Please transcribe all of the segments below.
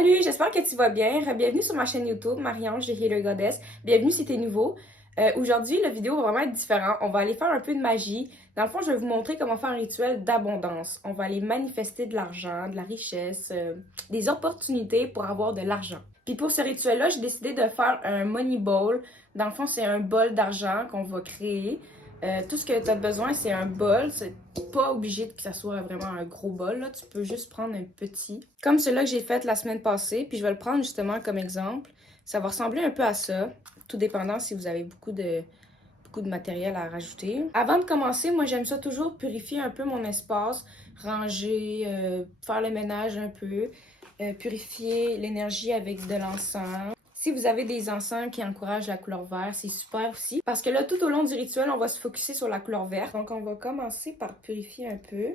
Salut, j'espère que tu vas bien. Bienvenue sur ma chaîne YouTube, Marie-Ange de Healer Goddess. Bienvenue si t'es nouveau. Aujourd'hui, la vidéo va vraiment être différente. On va aller faire un peu de magie. Dans le fond, je vais vous montrer comment faire un rituel d'abondance. On va aller manifester de l'argent, de la richesse, des opportunités pour avoir de l'argent. Puis pour ce rituel-là, j'ai décidé de faire un money bowl. Dans le fond, c'est un bol d'argent qu'on va créer. Tout ce que tu as besoin, c'est un bol. C'est pas obligé que ça soit vraiment un gros bol. Là. Tu peux juste prendre un petit. Comme celui-là que j'ai fait la semaine passée. Puis je vais le prendre justement comme exemple. Ça va ressembler un peu à ça. Tout dépendant si vous avez beaucoup de matériel à rajouter. Avant de commencer, moi j'aime ça toujours purifier un peu mon espace. Ranger, faire le ménage un peu. Purifier l'énergie avec de l'encens. Si vous avez des encens qui encouragent la couleur verte, c'est super aussi. Parce que là, tout au long du rituel, on va se focusser sur la couleur verte. Donc, on va commencer par purifier un peu.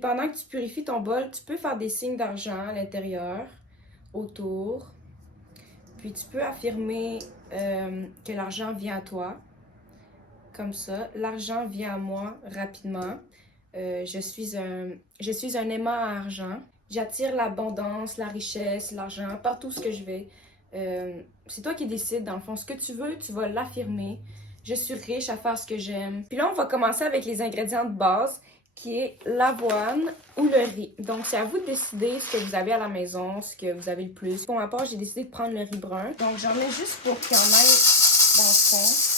Pendant que tu purifies ton bol, tu peux faire des signes d'argent à l'intérieur, autour. Puis, tu peux affirmer que l'argent vient à toi. Comme ça. L'argent vient à moi rapidement. Je suis un aimant à argent. J'attire l'abondance, la richesse, l'argent, partout ce que je vais. C'est toi qui décides, dans le fond. Ce que tu veux, tu vas l'affirmer. Je suis riche à faire ce que j'aime. Puis là, on va commencer avec les ingrédients de base, qui est l'avoine ou le riz. Donc, c'est à vous de décider ce que vous avez à la maison, ce que vous avez le plus. Pour ma part, j'ai décidé de prendre le riz brun. Donc, j'en mets juste pour qu'il y en aille dans le fond.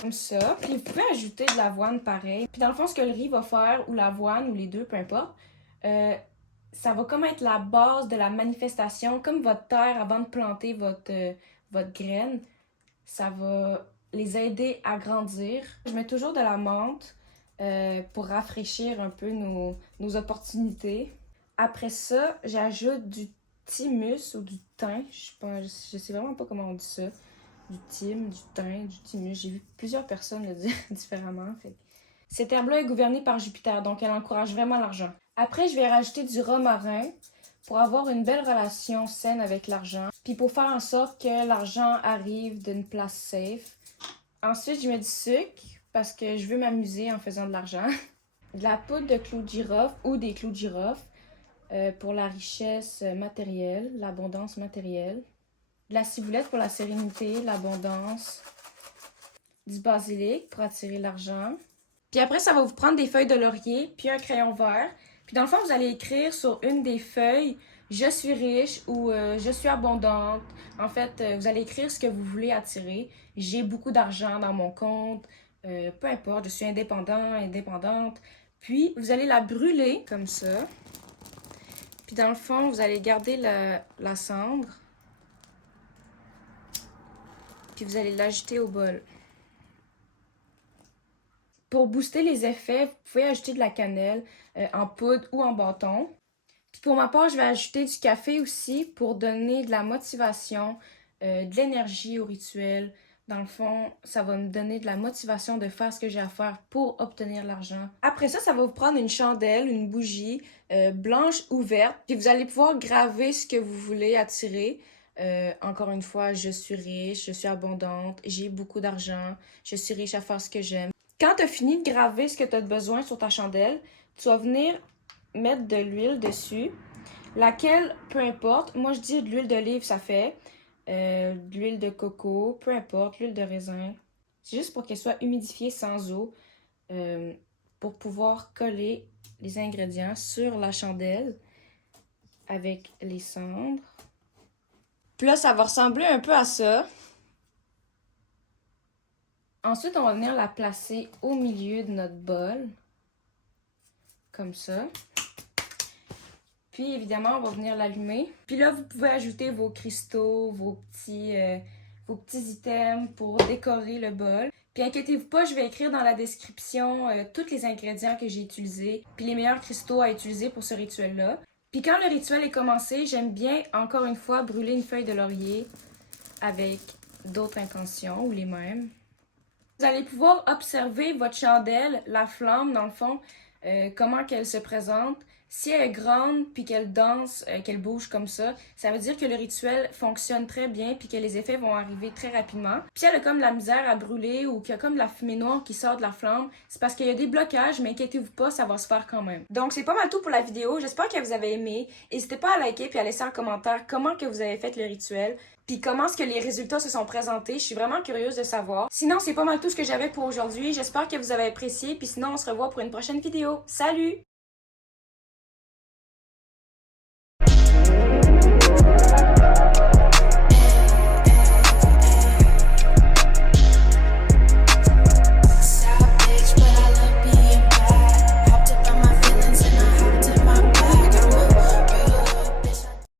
Comme ça. Puis vous pouvez ajouter de l'avoine pareil. Puis dans le fond, ce que le riz va faire, ou l'avoine, ou les deux, peu importe, ça va comme être la base de la manifestation, comme votre terre avant de planter votre graine. Ça va les aider à grandir. Je mets toujours de la menthe pour rafraîchir un peu nos opportunités. Après ça, j'ajoute du thymus ou du thym. Je sais vraiment pas comment on dit ça. Du thym, du thym, du thymus. J'ai vu plusieurs personnes le dire différemment. Cette herbe-là est gouvernée par Jupiter, donc elle encourage vraiment l'argent. Après, je vais rajouter du romarin pour avoir une belle relation saine avec l'argent. Puis pour faire en sorte que l'argent arrive d'une place safe. Ensuite, je mets du sucre parce que je veux m'amuser en faisant de l'argent. De la poudre de clous de girofle ou des clous de girofle pour la richesse matérielle, l'abondance matérielle. De la ciboulette pour la sérénité, l'abondance. Du basilic pour attirer l'argent. Puis après, ça va vous prendre des feuilles de laurier, puis un crayon vert. Puis dans le fond, vous allez écrire sur une des feuilles « Je suis riche » ou « Je suis abondante ». En fait, vous allez écrire ce que vous voulez attirer. « J'ai beaucoup d'argent dans mon compte ». Peu importe, je suis indépendant, indépendante. Puis, vous allez la brûler comme ça. Puis dans le fond, vous allez garder la cendre. Puis vous allez l'ajouter au bol. Pour booster les effets, vous pouvez ajouter de la cannelle en poudre ou en bâton. Puis pour ma part, je vais ajouter du café aussi pour donner de la motivation, de l'énergie au rituel. Dans le fond, ça va me donner de la motivation de faire ce que j'ai à faire pour obtenir l'argent. Après ça, ça va vous prendre une chandelle, une bougie blanche ou verte. Puis vous allez pouvoir graver ce que vous voulez attirer. Encore une fois, je suis riche, je suis abondante, j'ai beaucoup d'argent, je suis riche à faire ce que j'aime. Quand tu as fini de graver ce que tu as besoin sur ta chandelle, tu vas venir mettre de l'huile dessus. Laquelle, peu importe. Moi, je dis de l'huile d'olive, ça fait. De l'huile de coco, peu importe. L'huile de raisin. C'est juste pour qu'elle soit humidifiée sans eau. Pour pouvoir coller les ingrédients sur la chandelle avec les cendres. Puis là, ça va ressembler un peu à ça. Ensuite, on va venir la placer au milieu de notre bol. Comme ça. Puis, évidemment, on va venir l'allumer. Puis là, vous pouvez ajouter vos cristaux, vos petits items pour décorer le bol. Puis, inquiétez-vous pas, je vais écrire dans la description tous les ingrédients que j'ai utilisés, puis les meilleurs cristaux à utiliser pour ce rituel-là. Puis, quand le rituel est commencé, j'aime bien, encore une fois, brûler une feuille de laurier avec d'autres intentions ou les mêmes. Vous allez pouvoir observer votre chandelle, la flamme, dans le fond, comment qu'elle se présente. Si elle est grande, puis qu'elle danse, qu'elle bouge comme ça veut dire que le rituel fonctionne très bien, puis que les effets vont arriver très rapidement. Puis si elle a comme la misère à brûler ou qu'il y a comme de la fumée noire qui sort de la flamme, c'est parce qu'il y a des blocages, mais inquiétez-vous pas, ça va se faire quand même. Donc c'est pas mal tout pour la vidéo, j'espère que vous avez aimé. N'hésitez pas à liker puis à laisser en commentaire comment que vous avez fait le rituel. Puis comment est-ce que les résultats se sont présentés. Je suis vraiment curieuse de savoir. Sinon, c'est pas mal tout ce que j'avais pour aujourd'hui. J'espère que vous avez apprécié. Puis sinon, on se revoit pour une prochaine vidéo. Salut!